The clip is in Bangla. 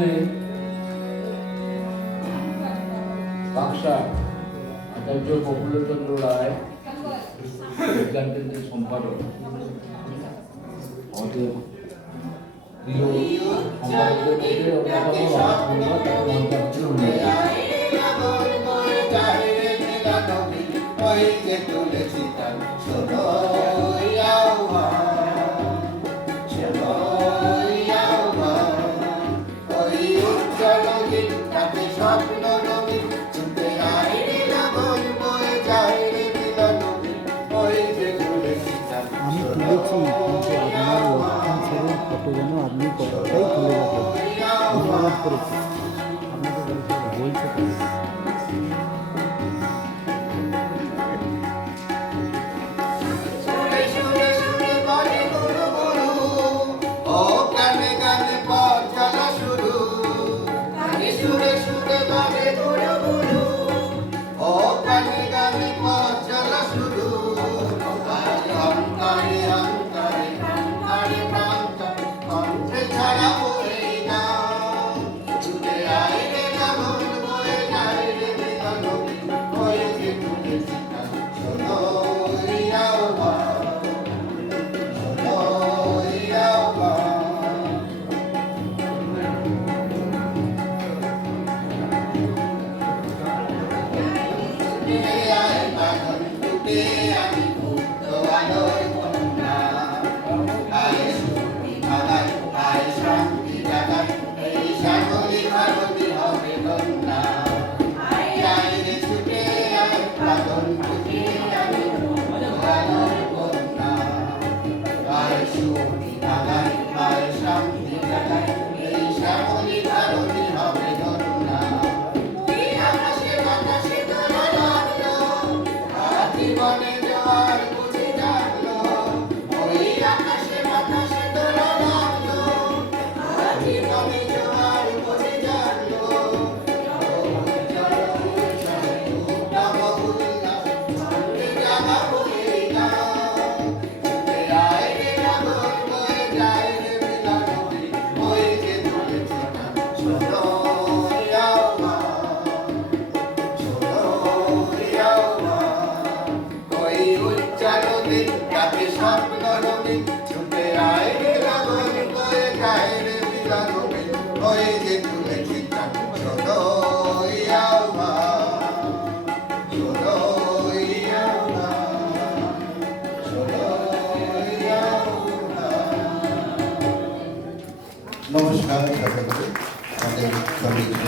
মধ্যে বাক্সা আচার্য প্রফুল্লচন্দ্র রায় বিজ্ঞান কেন্দ্রের সম্পাদক আমাদের প্রিয় সম্পাদকদের মধ্যে অন্যতম আমি তুলেছি কিন্তু আপনার লক্ষণ ছেড়ে ফটো যেন আপনি কতটাই তুলে রাখেন অনুরোধ করেছি আপনাকে বলতে পারি। নমস্কার আমাদের